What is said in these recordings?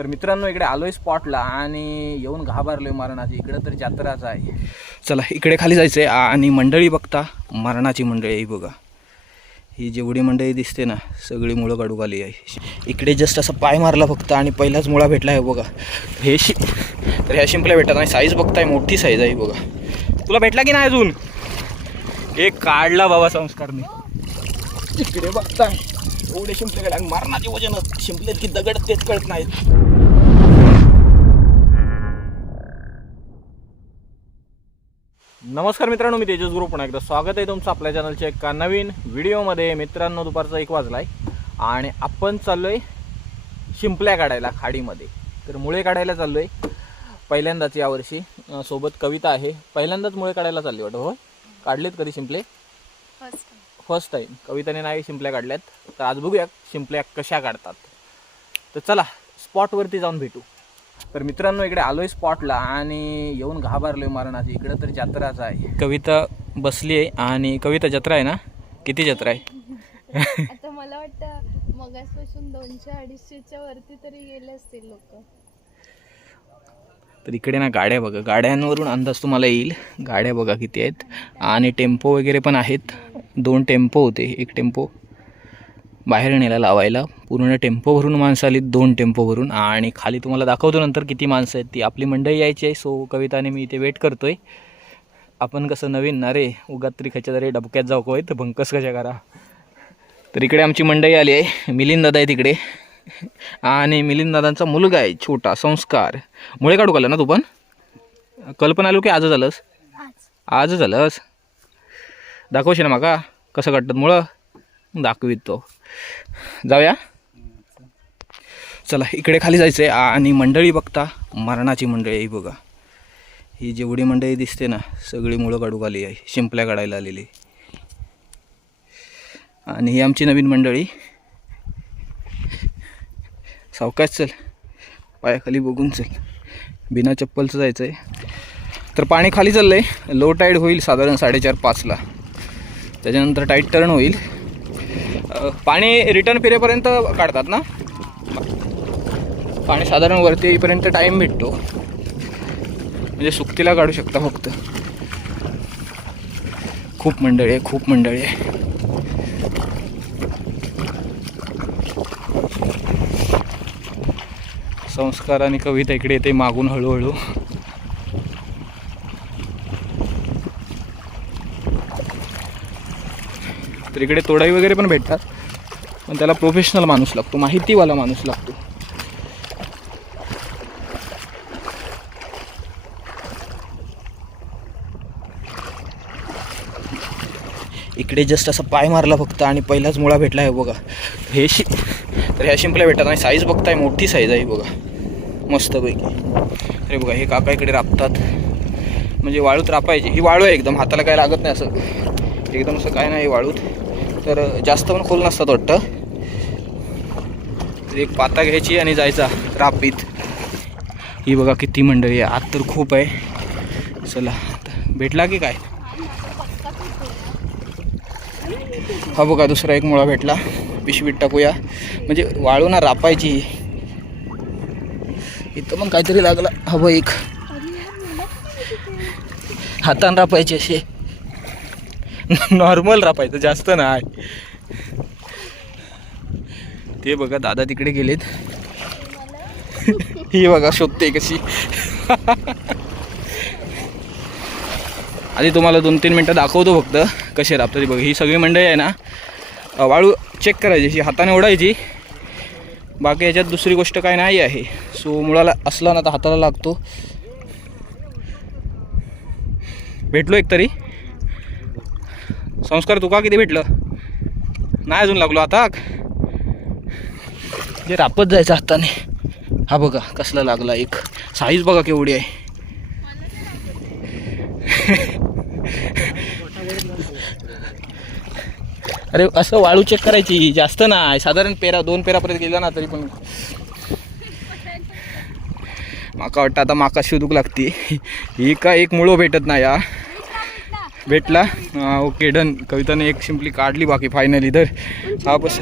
तर मित्रांनो इकडे आलोय स्पॉटला आणि येऊन घाबरलोय मरणाची. इकडे तर जत्राच आहे. चला इकडे खाली जायचं आहे आणि मंडळी बघता मरणाची मंडळी आहे बघा. ही जेवढी मंडळी दिसते ना सगळी मुळं काढू आली आहे. इकडे जस्ट असं पाय मारला फक्त आणि पहिलाच मुळा भेटला आहे बघा. हे शि तर ह्या शिंपल्या भेटतात आणि साईज बघताय मोठी साईज आहे बघा. तुला भेटला की नाही अजून? हे काढला बाबा संस्कारने. इकडे बघताय. एवढे शिंपले काढले आणि मरणाचे वजन शिंपलेत की दगड तेच कळत नाहीत. नमस्कार मित्रांनो मी तेजस गुरु. पुन्हा एकदा स्वागत आहे तुमचं आपल्या चॅनलच्या एका नवीन व्हिडिओमध्ये. मित्रांनो दुपारचा एक वाजलाय आणि आपण चाललोय शिंपल्या काढायला खाडीमध्ये. तर मुळे काढायला चाललोय पहिल्यांदाच यावर्षी सोबत कविता आहे. पहिल्यांदाच मुळे काढायला चालली वाटतं हो? काढलेत कधी शिंपले? फर्स्ट टाईम कविताने नाही शिंपल्या काढल्यात. तर आज बघूया शिंपल्या कशा काढतात. तर चला स्पॉटवरती जाऊन भेटू. तर मित्रांनो इकडे आलोय स्पॉटला आणि येऊन घाबरलोय मरणाची. इकडे तर जत्राच आहे. कविता बसली आहे आणि कविता जत्रा आहे ना? किती जत्रा आहे? आता मला वाटतं मगासपासून दोनशे अडीचशेच्या वरती तरी गेले असतील लोक. तर इकडे ना गाड्या बघा. गाड्यांवरून अंदाज तुम्हाला येईल. गाड्या बघा किती आहेत. आणि टेम्पो वगैरे पण आहेत. दोन टेम्पो होते. एक टेम्पो बाहेर नेला लावायला. पूर्ण टेम्पो भरून माणसं आली दोन टेम्पो भरून. आणि खाली तुम्हाला दाखवतो नंतर किती माणसं आहेत ती. आपली मंडळी यायची आहे सो कविताने मी इथे वेट करतोय. आपण कसं नवीन? ना रे उगात तरी खच्या तरी डबक्यात जाऊ काय तर भंकस कशा करा. तर इकडे आमची मंडळी आली आहे. मिलिंद दादा आहे तिकडे आणि मिलिंद दादांचा मुलगा आहे छोटा संस्कार. मुळे काढू काढला ना तू पण? कल्पना आलो की आजच आलंस? आजच आलंस? दाखवशील ना माका? कसं काढतात मुळं? दाखवीत तो. जाऊया. चला इकडे खाली जायचं आहे आणि मंडळी बघता मरणाची मंडळी आहे ही बघा. ही जेवढी मंडळी दिसते ना सगळी मुळं काढू आली आहे. शिंपल्या काढायला आलेली. आणि ही आमची नवीन मंडळी. सावकाश चल. पायाखाली बघून चल. बिना चप्पलचं जायचं आहे तर पाणी खाली चाललं आहे लो टाईड होईल साधारण साडेचार पाचला. त्याच्यानंतर टाईट टर्न होईल. पाणी रिटर्न फिरेपर्यंत काढतात ना? पाणी साधारण वरती येईपर्यंत टाईम भेटतो. म्हणजे सुकतीला काढू शकता फक्त. खूप मंडळी आहे खूप मंडळी आहे. संस्कार आणि कविता इकडे येते मागून हळूहळू. तर इकडे तोडाई वगैरे पण भेटतात. पण त्याला प्रोफेशनल माणूस लागतो माहितीवाला माणूस लागतो. इकडे जस्ट असं पाय मारला फक्त आणि पहिलाच मुळा भेटला आहे बघा. हे शि तर ह्या शिंपल्या भेटतात आणि साईज बघताय मोठी साईज आहे बघा. मस्तपैकी. अरे बघा हे काका इकडे राबतात. म्हणजे वाळूत रापायची. ही वाळू आहे एकदम हाताला काय लागत नाही असं. एकदम असं काय नाही वाळूत. तर जास्त पण खोल नसतात वाटतं. एक पाता घ्यायची आणि जायचा रापीत. ही बघा किती मंडळी आहे. आत तर खूप आहे. चला आता भेटला की काय? हा बघा दुसरा एक मुळा भेटला. पिशवीत टाकूया. म्हणजे वाळू ना रापायची. इथं पण काहीतरी लागला. हवं एक. हातान रापायची असे नॉर्मल रापायचं जास्त नाही. ते बघा दादा तिकडे गेलेत. ही बघा शोधते कशी. आधी तुम्हाला दोन तीन मिनटं दाखवतो फक्त कसे राबतात. ते बघा ही सगळी मंडळी आहे ना वाळू चेक करायची अशी हाताने ओढायची. बाकी याच्यात दुसरी गोष्ट काय नाही आहे. सो मुळाला असला ना तर हाताला लागतो. भेटलो एक तरी. संस्कार तुका किती भेटलं? नाही अजून लागलो आता. जे रापत जायचं हाताने हा बघा कसला लागला एक. साईज बघा केवढी आहे. अरे असं वाळू चेक करायची. जास्त नाही. साधारण पेरा दोन पेरापर्यंत गेला ना तरी पण. माका वाटतं आता माका शोधूक लागते. ही का एक मुळं भेटत नाही या भेटला. Okay done. कविताने एक सिम्पली काढली बाकी फायनली तर. हा बस.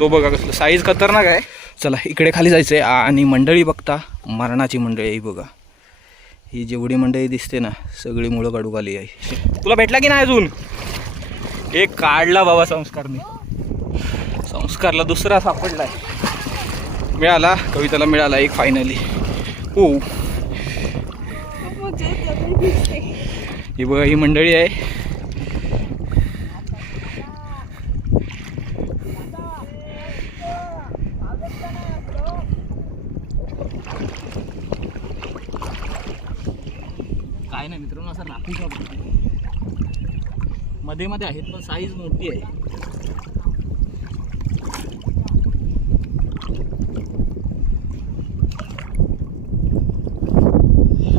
तो बघा कसलं साईज खतरनाक आहे. चला इकडे खाली जायचं आहे आणि मंडळी बघता मरणाची मंडळी आहे ही बघा. ही जेवढी मंडळी दिसते ना सगळी मुळं काढू आली आहे. तुला भेटला की नाही अजून? एक काढला बाबा संस्कारने. संस्कारला दुसरा सापडलाय. मिळाला कविताला मिळाला एक फायनली हो. ही बघा ही मंडळी आहे. काय नाही मित्रांनो असा राखीचा मध्ये मध्ये आहेत पण साईज मोठी आहे.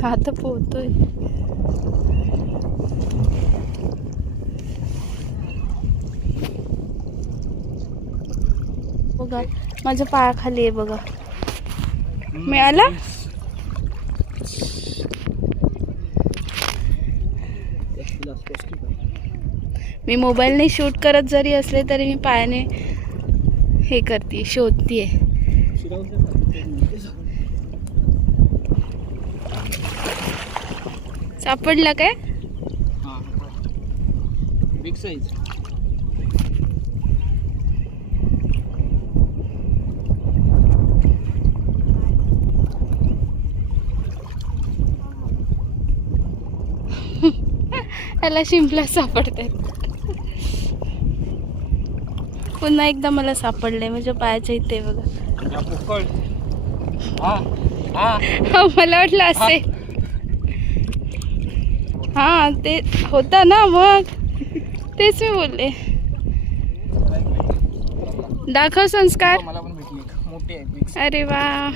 आता पोहतोय. बघा. माझ्या पायाखाली आहे बघा. मिळाला? मी मोबाईलने शूट करत जरी असले तरी मी पायाने हे करते शोधतीये सापडला काय? बिग साईज त्याला शिंपला सापडतात. पुन्हा एकदा मला सापडले म्हणजे पायाच्या इथे बघा. हा मला वाटलं असे. हा ते होता ना मग. तेच मी बोलले. दाखव संस्कार. मला पण भेटली एक मोठी आहे अरे वा.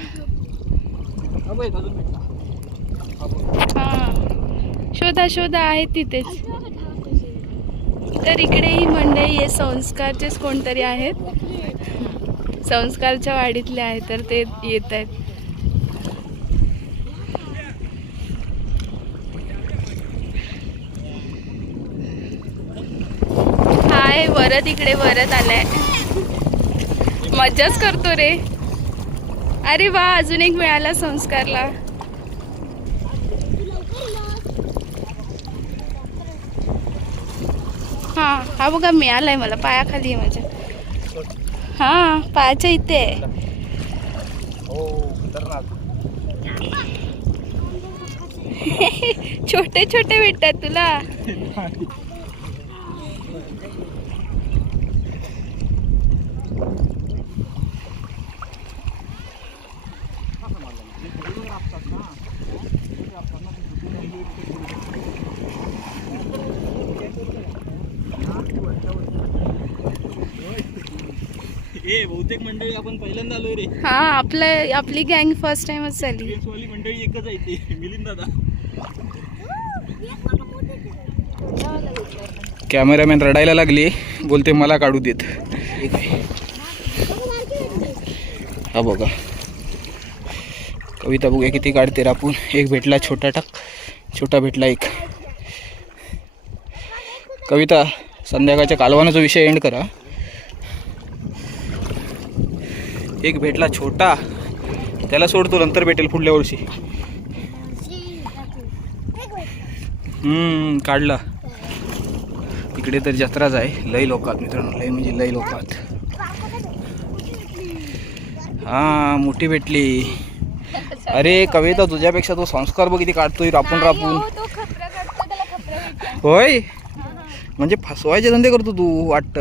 अजून भेटला हा. शोधा शोधा आहे तिथेच. तर इकडे ही मंडळी हे संस्कारचेच कोणतरी आहेत. संस्कारच्या वाडीतले आहेत तर ते येत आहेत. हाय वरत इकडे वरत आलाय. मज्जाच करतो रे. अरे वा अजून एक मिळाला संस्कारला. हा हा बघा मिळालाय मला पायाखाली आहे माझ्या. हा पायाच्या इथे हो छोटे छोटे भेटतात तुला. ए बहुतेक मंडळी आपण पहिल्यांदा आलोय रे. हा आपलं आपली गँग फर्स्ट टाइमच झाली. वाली मंडळी एकच आहे ते मिलिंद दादा. कॅमेरामॅन रडायला लागली. बोलते मला काढू देत. हा बघा. कविता बघूया किती काढते रापून एक भेटला छोटा टाक. छोटा भेटला एक. कविता संध्याकाळच्या कालवानाचा विषय एंड करा. एक भेटला छोटा त्याला सोडतो नंतर भेटेल पुढल्या वर्षी. हम्म काढला. इकडे तर जत्राच आहे लय लोकात मित्रांनो लय म्हणजे लय लोकात. हा मोठी भेटली. अरे कविता तुझ्यापेक्षा तो संस्कार बघ किती काढतोय रापून रापून. होय? म्हणजे फसवायचे धंदे करतो तू वाटत.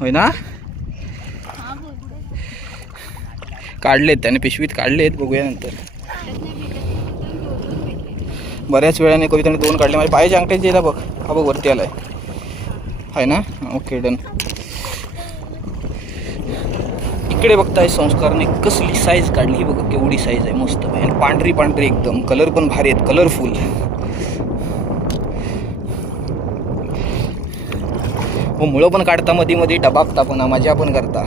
होय ना? काढलेत त्याने पिशवीत काढलेत. बघूया नंतर. बऱ्याच वेळाने कविताने दोन काढले. माझ्या पायाच्या अंगठ्याचे येला बघ. हा बघ वरती आलाय. आहे ना? ओके डन इकडे बघताय संस्कारने कसली साईज काढली. ही बघा केवढी साईज आहे. मस्त. आहे आणि पांढरी पांढरी एकदम. कलर पण भारी आहेत. कलरफुल हो मुळं पण काढता मध्ये मध्ये डबाकता पण मजा पण करता.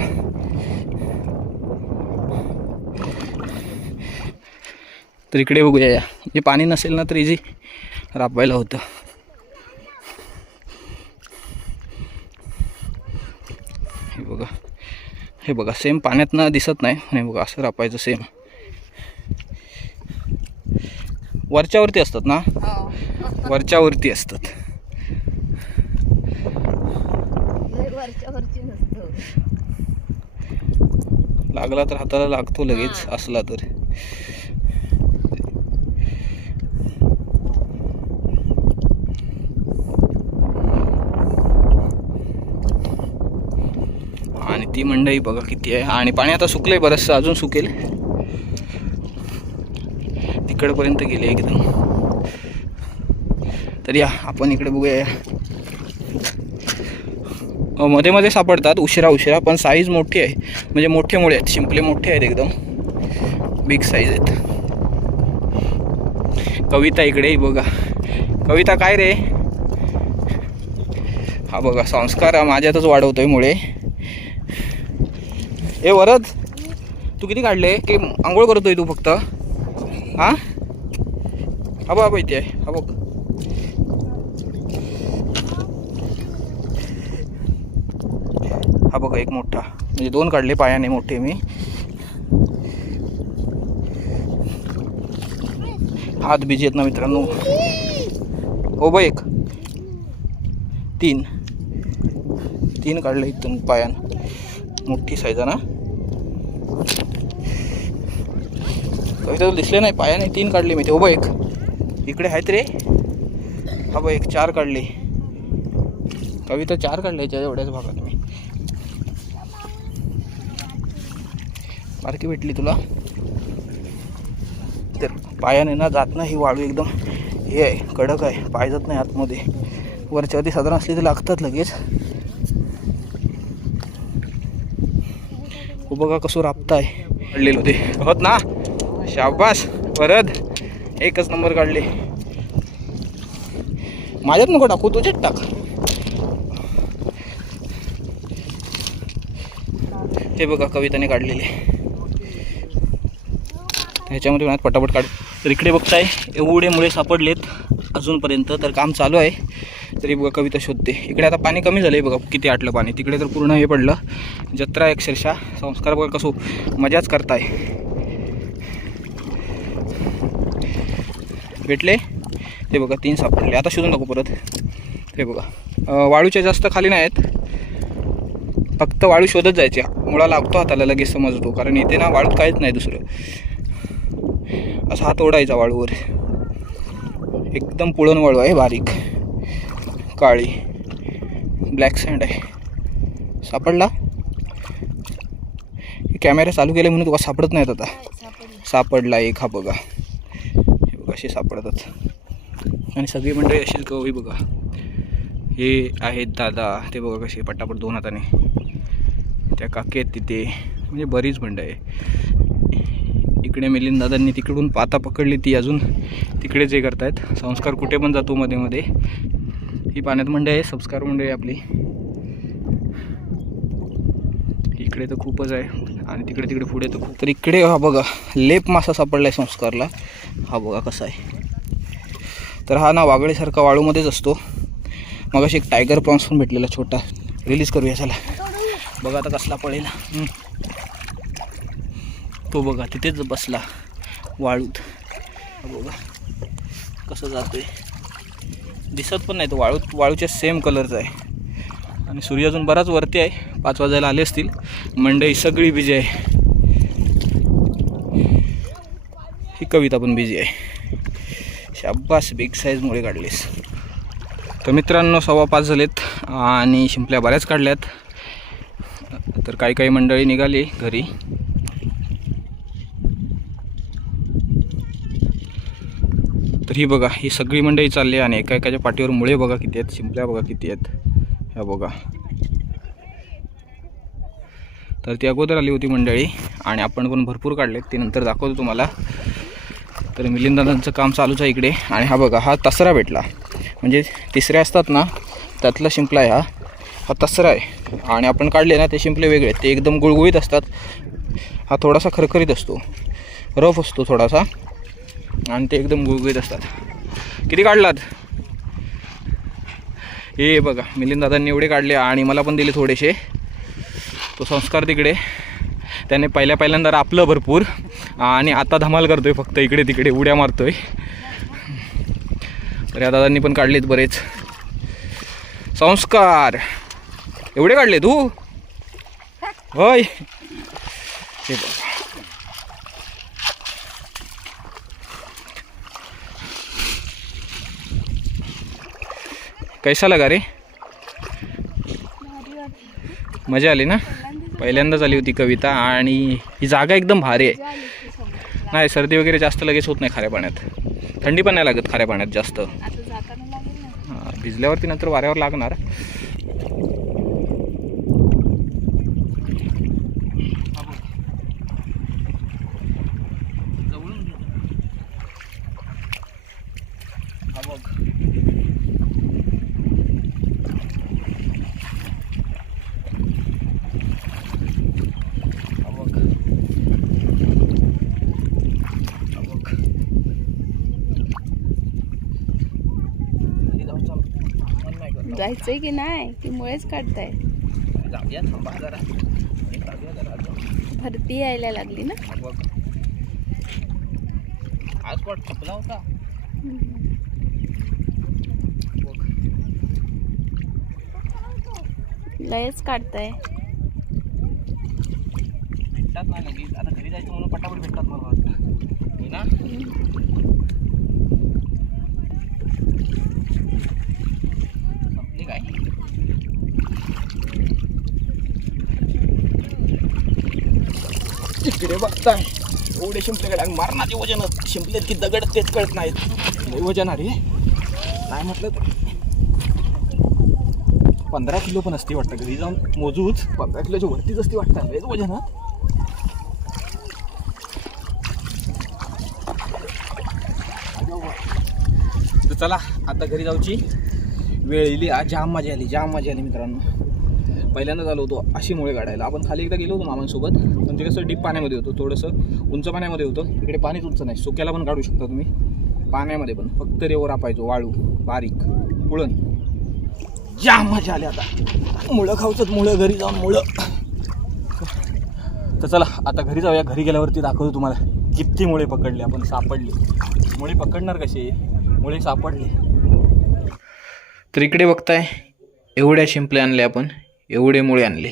तर इकडे बघूया या. म्हणजे पाणी नसेल ना तर इझी राबवायला होतं. हे बघा. हे बघा सेम पाण्यातनं दिसत नाही. हे बघा असं रापायचं सेम वरच्यावरती असतात ना? वरच्यावरती असतात. लागला तर हाताला लागतो लगेच असला तर आणि ती मंडई बघा किती आहे. आणि पाणी आता सुकलं आहे बरंचसं अजून सुकेल. तिकडपर्यंत गेले एकदम. तर या आपण इकडे बघूया. मध्ये मध्ये सापडतात उशिरा उशिरा पण साईज मोठी आहे. म्हणजे मोठे मुळे आहेत शिंपले मोठे आहेत एकदम. बिग साईज आहेत. कविता इकडे बघा. कविता काय रे? हा बघा संस्कार माझ्यातच वाढवतोय मुळे. ए वरद. तू किती काढले? की आंघोळ करतोय तू फक्त? हां? हा बघ हा बघ इथे आहे. हा बघ. हा बघा एक मोठा. म्हणजे दोन काढले पायाने मोठे मी. हात बिजी आहेत ना मित्रांनो. हो बघ एक. तीन. तीन काढले इथून पायान. मोठी साईज ना? कविता दिसले नाही पायाने तीन काढले मी ते. हो एक. इकडे आहेत रे. हा बघ एक चार काढले. कविता चार काढल्याच्या एवढ्याच भागात मी. मार्की भेटली तुला. तर पायाने ना जात नाही ही वाळू एकदम. हे आहे कडक आहे पाय जात नाही आतमध्ये. वरच्यावरती साधारण असली तर लागतात लगेच. हो बघा कसं राबताय. काढलेलं होते. होत ना? शाबास. परत एकच नंबर काढले. माझ्यात नको टाकू तुझ्यात टाक. हे बघा कविताने काढलेले. ह्याच्यामध्ये मनात पटापट काढ तर इकडे बघताय. एवढे मुळे सापडलेत अजूनपर्यंत तर काम चालू आहे. तरी बघा कविता शोधते. इकडे आता पाणी कमी झालं आहे बघा किती आटलं पाणी. तिकडे तर पूर्ण हे पडलं. जत्रा अक्षरशः संस्कार बघा कसं मजाच करताय. भेटले? ते बघा तीन सापडले. आता शोधून टाकू परत. हे बघा. वाळूच्या जास्त खाली नाही आहेत फक्त वाळू शोधत जायचे. मुळा लागतो हाताला लगेच समजतो. कारण इथे ना वाळूत काहीच नाही दुसरं. असा हात ओढायचा वाळूवर. एकदम पुळण वाळू आहे बारीक. काळी. ब्लॅक सँड आहे. सापडला? कॅमेरा चालू केले म्हणून तुला सापडत नाहीत आता. सापडला. एक हा बघा. हे बघा असे सापडतात. आणि सगळी मंडळी अशीच गवळी बघा. हे आहेत दादा. ते बघा कसे पटापट दोन हाताने. त्या काकी आहेत तिथे. म्हणजे बरीच मंडळ आहे इकडे मिलिंद दादांनी तिकडून पाता पकडली ती अजून. तिकडेच हे करतायत. संस्कार कुठे पण जातो मध्ये मध्ये. ही पाण्यात मंडई आहे संस्कार मंडई आहे आपली. इकडे तर खूपच आहे आणि तिकडे तिकडे पुढे तर खूप तर इकडे हा बघा लेप मासा सापडला आहे संस्कारला. हा बघा कसा आहे. तर हा ना वागळेसारखा वाळूमध्येच असतो. मग एक टायगर प्रॉन्स पण भेटलेला छोटा. रिलीज करूया चला. बघा आता कसला पडेल. तो बघा तिथेच बसला वाळूत. बघा कसं जातोय. दिसत पण नाही तो वाळू वाळूच्या सेम कलरचा आहे. आणि सूर्य अजून बराच वरती आहे पाच वाजायला आले असतील. मंडई सगळी बिजी आहे. ही कविता पण बिझी आहे. शाब्बास बिग साईजमुळे काढलीस. तर मित्रांनो सव्वा पाच झालेत आणि शिंपल्या बऱ्याच काढल्यात. तर काही काही मंडळी निघाली घरी. तर ही बघा ही सगळी मंडळी चालली आणि एका एकाच्या पाठीवर मुळे बघा किती आहेत शिंपल्या बघा किती आहेत. ह्या बघा. तर ती अगोदर आली होती मंडळी आणि आपण पण भरपूर काढलेत ते नंतर दाखवतो तुम्हाला. तर मिलिंदादांचं काम चालूच आहे इकडे आणि हा बघा हा तसरा भेटला. म्हणजे तिसरे असतात ना त्यातला शिंपला आहे हा. हा तसरा आहे आणि आपण काढले ना ते शिंपले वेगळे आहेत. ते एकदम गुळगुळीत असतात. हा थोडासा खरखरीत असतो. रफ असतो थोडासा. आणि ते एकदम गुळगुळीत असतात. किती काढलात? हे बघा मिलिंद दादांनी एवढे काढले आणि मला पण दिले थोडेसे. तो संस्कार तिकडे. त्याने पहिल्या पहिल्यांदा रापलं भरपूर. आणि आता धमाल करतोय फक्त इकडे तिकडे उड्या मारतोय. तर या दादांनी पण काढलेत बरेच. संस्कार. एवढे काढले तू होय. हे बघा. कैसा लगा रे? मजा आली ना? पहिल्यांदाच आली होती कविता आणि ही जागा एकदम भारी आहे. नाही सर्दी वगैरे जास्त लगेच होत नाही खाऱ्या पाण्यात. थंडी पण नाही लागत खाऱ्या पाण्यात जास्त. हा, भिजल्यावरती नंतर वाऱ्यावर लागणार. जायचंय की नाही की मुळेच काढताय. भरती यायला लागली ना. आज कोण थकला होता? लयच काढताय. भेटतात ना लगेच. आता घरी जायचं म्हणून पटापट भेटतात मला वाटतं मी ना संपली काय बघता. बघताय एवढे शिंपले गड मारणाचे वजन शिंपलेत की दगड तेच कळत नाहीत. वजन अरे नाही म्हटलं तर. पंधरा किलो पण असते वाटतं. घरी जाऊन मोजूच. पंधरा किलोच्या वरतीच असते वाटतं. लयच वजन तर चला आता घरी जाऊची. वेळ येली जाम मजा आली जाम मजा आली मित्रांनो. पहिल्यांदाच आलो होतो अशी मुळे काढायला. आपण खाली एकदा गेलो होतो मामांसोबत. पण ते कसं डीप पाण्यामध्ये होतं. थोडंसं उंच पाण्यामध्ये होतं. इकडे पाणीच उंच नाही. सुक्याला पण काढू शकता तुम्ही. पाण्यामध्ये पण. फक्त रेवर आपायचो. वाळू. बारीक. पुळण. ज्या मजा आली आता. मुळं खाऊचंच मुळं घरी जाऊन मुळं. तर चला आता घरी जाऊया. घरी गेल्यावरती दाखवतो तुम्हाला. किती मुळे पकडले आपण. सापडले. मुळे पकडणार कसे मुळे सापडले. तर इकडे बघताय एवढ्या शिंपले आणले आपण. एवढे मुळे आणले.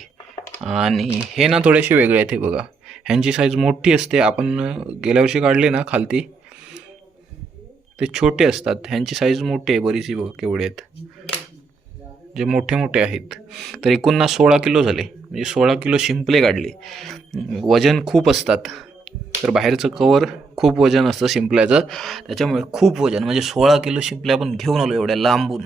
आणि हे ना थोडेसे वेगळे आहेत हे बघा. ह्यांची साईज मोठी असते. आपण गेल्या वर्षी काढले ना खालती. ते छोटे असतात. ह्यांची साईज मोठी आहे बरीचशी बघा केवढे आहेत. जे मोठे मोठे आहेत. तर एकूण ना सोळा किलो झाले. म्हणजे सोळा किलो शिंपले काढले. वजन खूप असतात. तर बाहेरचं कवर खूप वजन असतं शिंपल्याचं. त्याच्यामुळे खूप वजन. म्हणजे सोळा किलो शिंपले आपण घेऊन आलो एवढ्या लांबून.